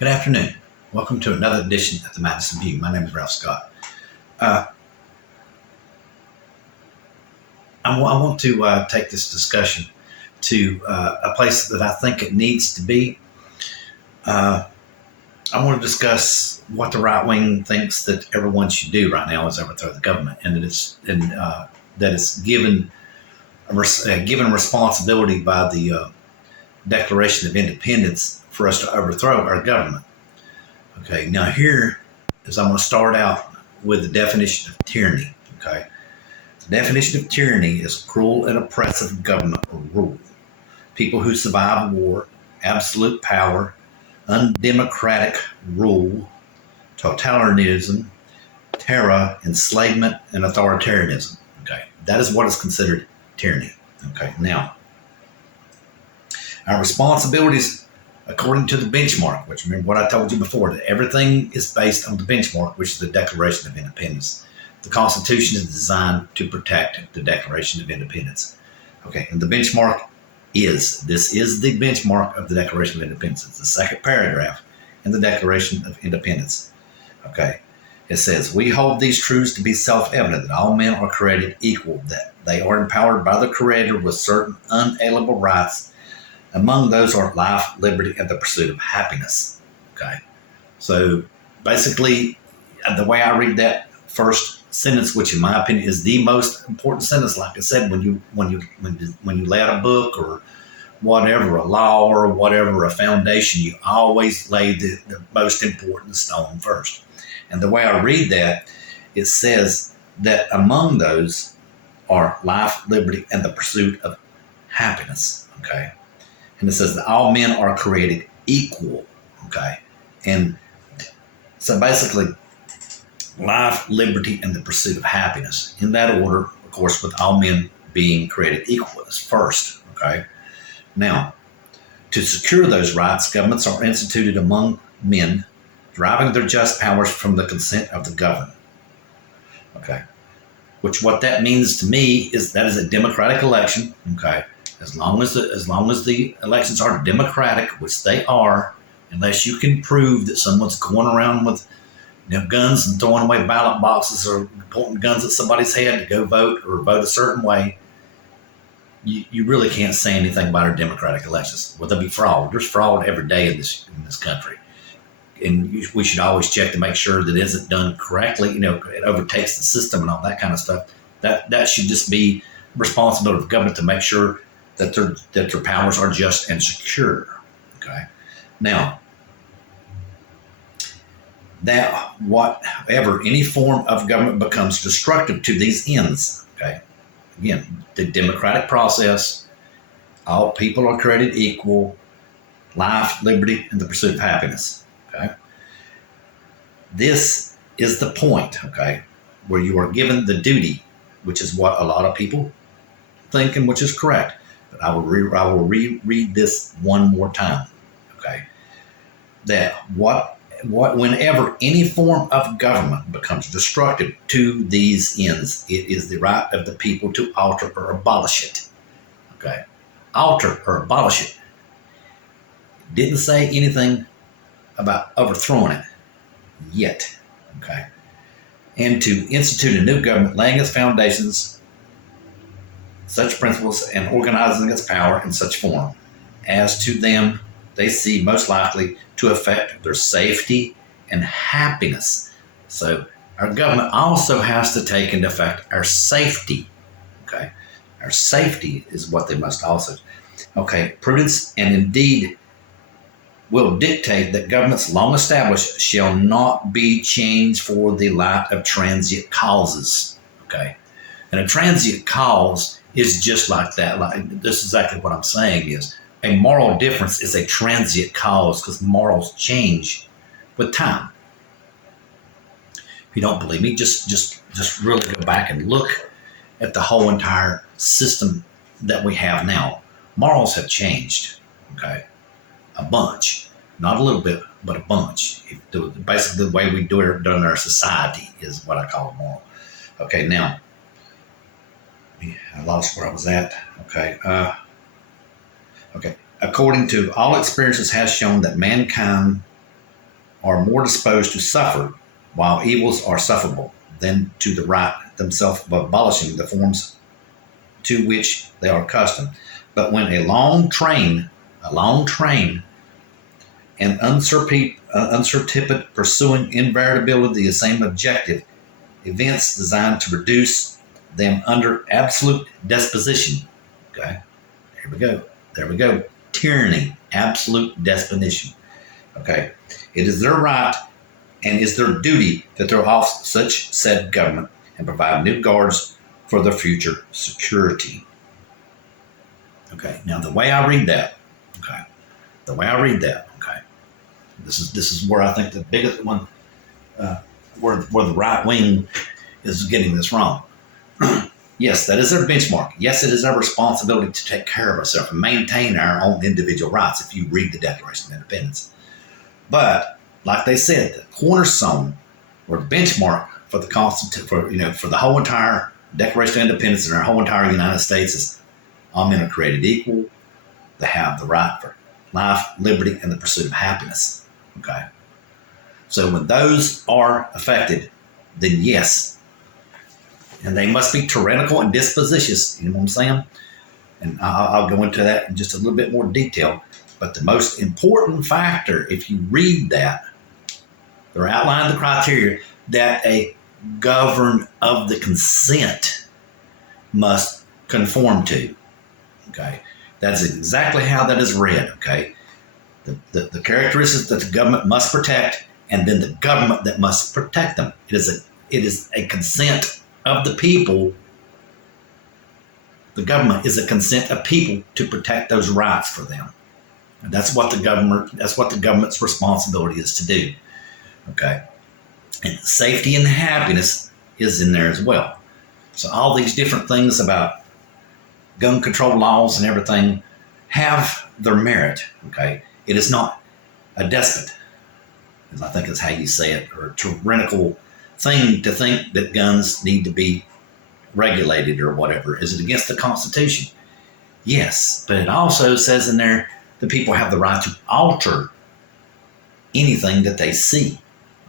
Good afternoon. Welcome to another edition of the Madison View. My name is Ralph Scott. I want to take this discussion to a place that I think it needs to be. I want to discuss what the right wing thinks that everyone should do right now is overthrow the government, and that it's given responsibility by the Declaration of Independence for us to overthrow our government. Okay, now here is I'm going to start out with the definition of tyranny. Okay, the definition of tyranny is cruel and oppressive government or rule. People who survive war, absolute power, undemocratic rule, totalitarianism, terror, enslavement, and authoritarianism. Okay, that is what is considered tyranny. Okay, now our responsibilities according to the benchmark, which remember what I told you before, that everything is based on the benchmark, which is the Declaration of Independence. The Constitution is designed to protect the Declaration of Independence. Okay, and the benchmark this is the benchmark of the Declaration of Independence. It's the second paragraph in the Declaration of Independence. Okay, it says, we hold these truths to be self-evident, that all men are created equal, that they are empowered by the Creator with certain unalienable rights. Among those are life, liberty, and the pursuit of happiness. Okay, so basically, the way I read that first sentence, which in my opinion is the most important sentence, like I said, when you lay out a book or whatever, a law or whatever, a foundation, you always lay the most important stone first. And the way I read that, it says that among those are life, liberty, and the pursuit of happiness. Okay. And it says that all men are created equal, okay? And so basically, life, liberty, and the pursuit of happiness. In that order, of course, with all men being created equal is first, okay? Now, to secure those rights, governments are instituted among men, deriving their just powers from the consent of the governed, okay? Which what that means to me is that is a democratic election, okay? As long as the elections are democratic, which they are, unless you can prove that someone's going around with guns and throwing away ballot boxes or pointing guns at somebody's head to go vote or vote a certain way, you really can't say anything about our democratic elections. Well, there'll be fraud. There's fraud every day in this country, and we should always check to make sure that it isn't done correctly. It overtakes the system and all that kind of stuff. That should just be responsibility of the government to make sure that their powers are just and secure. Okay. Now, that whatever any form of government becomes destructive to these ends. Okay. Again, the democratic process, all people are created equal, life, liberty, and the pursuit of happiness. Okay. This is the point, okay, where you are given the duty, which is what a lot of people think and which is correct. But I will reread this one more time, okay? That whenever any form of government becomes destructive to these ends, it is the right of the people to alter or abolish it, okay? Alter or abolish it. It didn't say anything about overthrowing it yet, okay? And to institute a new government, laying its foundations, such principles, and organizing its power in such form as to them they see most likely to affect their safety and happiness. So our government also has to take into effect our safety. Okay, our safety is what they must also. Okay, prudence and indeed will dictate that governments long established shall not be changed for the light of transient causes. Okay, and a transient cause is just like that. This is exactly what I'm saying is a moral difference is a transient cause because morals change with time. If you don't believe me, just really go back and look at the whole entire system that we have now. Morals have changed, okay? A bunch. Not a little bit, but a bunch. Basically, the way we do it in our society is what I call moral. Okay, now, I lost where I was at. Okay. According to all experiences has shown that mankind are more disposed to suffer, while evils are sufferable, than to the right themselves of abolishing the forms to which they are accustomed. But when a long train, and uncertiped pursuing invariably the same objective, events designed to reduce them under absolute disposition. Okay, there we go. Tyranny, absolute disposition. Okay, it is their right and is their duty to throw off such said government and provide new guards for their future security. Okay, now the way I read that, okay, this is where I think the biggest one, where the right wing is getting this wrong. Yes, that is their benchmark. Yes, it is our responsibility to take care of ourselves and maintain our own individual rights if you read the Declaration of Independence. But, like they said, the cornerstone or benchmark for the for the whole entire Declaration of Independence and our whole entire United States is all men are created equal. They have the right for life, liberty, and the pursuit of happiness. Okay? So when those are affected, then yes, and they must be tyrannical and dispositious. You know what I'm saying? And I'll go into that in just a little bit more detail. But the most important factor, if you read that, they're outlining the criteria that a governed of the consent must conform to. Okay, that's exactly how that is read. Okay, the characteristics that the government must protect, and then the government that must protect them. It is a consent of the people. The government is a consent of people to protect those rights for them. And that's what the government's responsibility is to do. Okay. And safety and happiness is in there as well. So all these different things about gun control laws and everything have their merit. Okay. It is not a despot, as I think is how you say it, or a tyrannical thing to think that guns need to be regulated or whatever. Is it against the Constitution? Yes, but it also says in there that people have the right to alter anything that they see,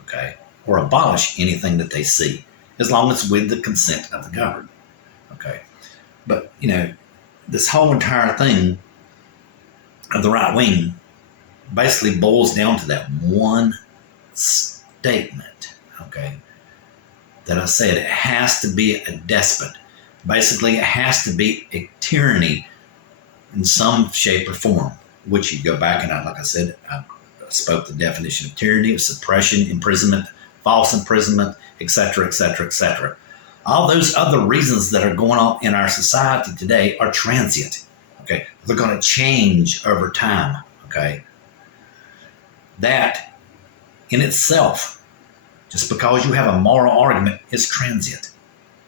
okay, or abolish anything that they see, as long as it's with the consent of the governed, okay. But, this whole entire thing of the right wing basically boils down to that one statement, okay, that I said it has to be a despot. Basically, it has to be a tyranny in some shape or form, which you go back and, like I said, I spoke the definition of tyranny, of suppression, imprisonment, false imprisonment, etc., etc., etc. All those other reasons that are going on in our society today are transient, okay? They're going to change over time, okay? That in itself, just because you have a moral argument, is transient.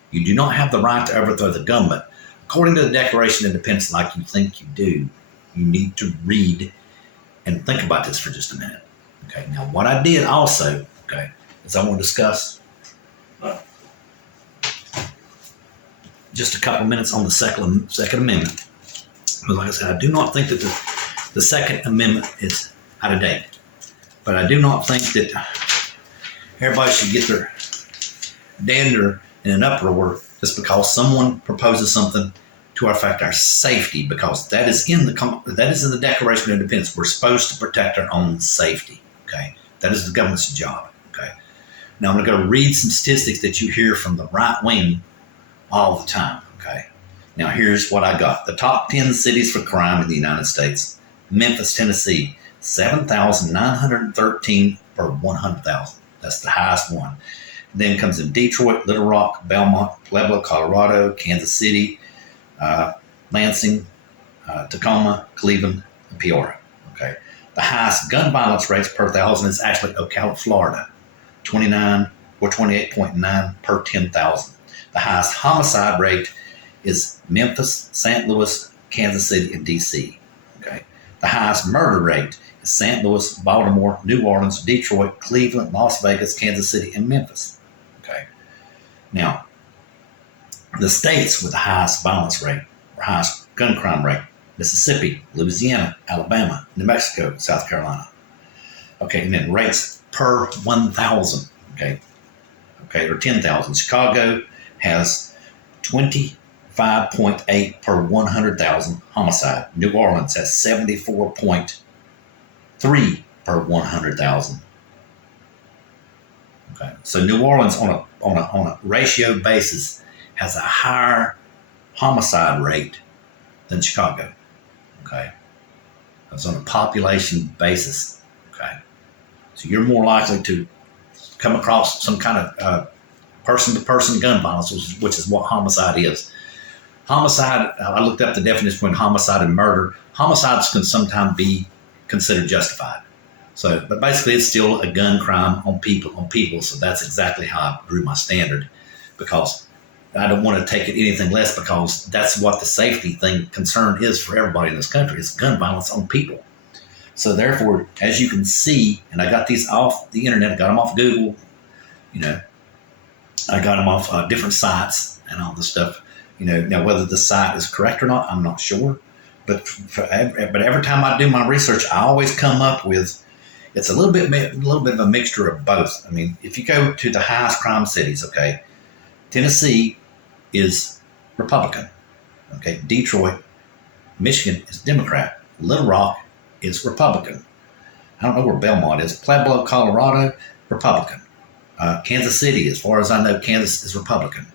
You do not have the right to overthrow the government. According to the Declaration of Independence, like you think you do, you need to read and think about this for just a minute. Okay, now what I did also, okay, is I want to discuss just a couple minutes on the Second Amendment. But like I said, I do not think that the Second Amendment is out of date. But I do not think that everybody should get their dander in an uproar just because someone proposes something to affect our safety, because that is in the Declaration of Independence. We're supposed to protect our own safety. Okay, that is the government's job. Okay, now I'm going to go read some statistics that you hear from the right wing all the time. Okay, now here's what I got: the top 10 cities for crime in the United States. Memphis, Tennessee, 7,913 per 100,000. That's the highest one. Then comes in Detroit, Little Rock, Belmont, Pueblo, Colorado, Kansas City, Lansing, Tacoma, Cleveland, and Peoria. Okay. The highest gun violence rates per 1,000 is actually Ocala, Florida, 28.9 per 10,000. The highest homicide rate is Memphis, St. Louis, Kansas City, and D.C. Okay. The highest murder rate is St. Louis, Baltimore, New Orleans, Detroit, Cleveland, Las Vegas, Kansas City, and Memphis. Okay. Now, the states with the highest violence rate or highest gun crime rate: Mississippi, Louisiana, Alabama, New Mexico, South Carolina. Okay, and then rates per 1,000. Okay, or 10,000. Chicago has 25.8 per 100,000 homicide. New Orleans has 74.3 per 100,000. Okay, so New Orleans on a ratio basis has a higher homicide rate than Chicago. Okay, that's on a population basis. Okay, so you're more likely to come across some kind of person-to-person gun violence, which is what homicide is. Homicide, I looked up the definition between homicide and murder. Homicides can sometimes be considered justified. So, but basically it's still a gun crime on people. So that's exactly how I drew my standard, because I don't want to take it anything less, because that's what the safety concern is for everybody in this country. It's gun violence on people. So therefore, as you can see, and I got these off the internet, I got them off Google, I got them off different sites and all this stuff. Now whether the site is correct or not, I'm not sure. But every time I do my research, I always come up with it's a little bit of a mixture of both. I mean, if you go to the highest crime cities, okay, Tennessee is Republican. Okay, Detroit, Michigan is Democrat. Little Rock is Republican. I don't know where Belmont is. Pueblo, Colorado, Republican. Kansas City, as far as I know, Kansas is Republican.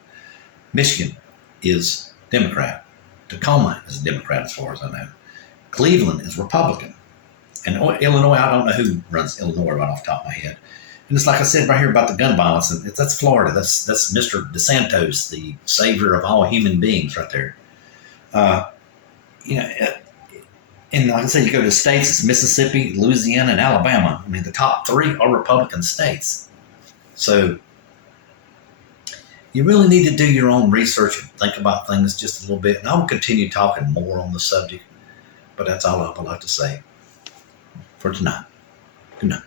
Michigan is Democrat. Tacoma is a Democrat, as far as I know. Cleveland is Republican. And Illinois, I don't know who runs Illinois right off the top of my head. And it's like I said right here about the gun violence. And that's Florida. That's Mr. DeSantis, the savior of all human beings right there. And like I said, you go to states, it's Mississippi, Louisiana, and Alabama. I mean, the top three are Republican states. So you really need to do your own research and think about things just a little bit. And I will continue talking more on the subject, but that's all I would like to say for tonight. Good night.